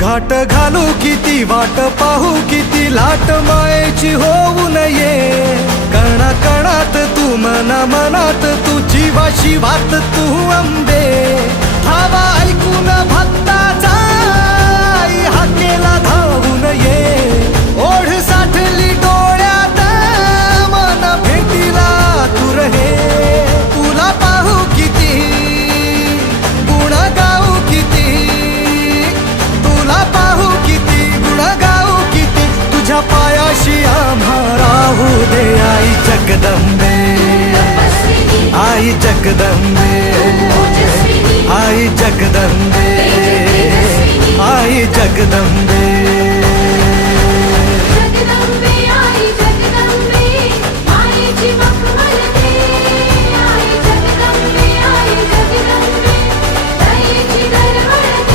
घाट घालू किती वाट पाहू किती लाट मायेची होऊ नये कणा कणात तू मना मनात तू जीवा शिवात तू अंबे धावा ऐकून भक्ताचा आई हाकेला धावून ये ओढ साठली डोळ्यात मन भेटीला तू रहे तुला पाहू किती गुण गाऊ किती तुला पाहू किती गुण गाऊ किती तुझ्या पायाशी आम्हा राहू दे आई जगदंबे आई जगदंबे आई जगदंबे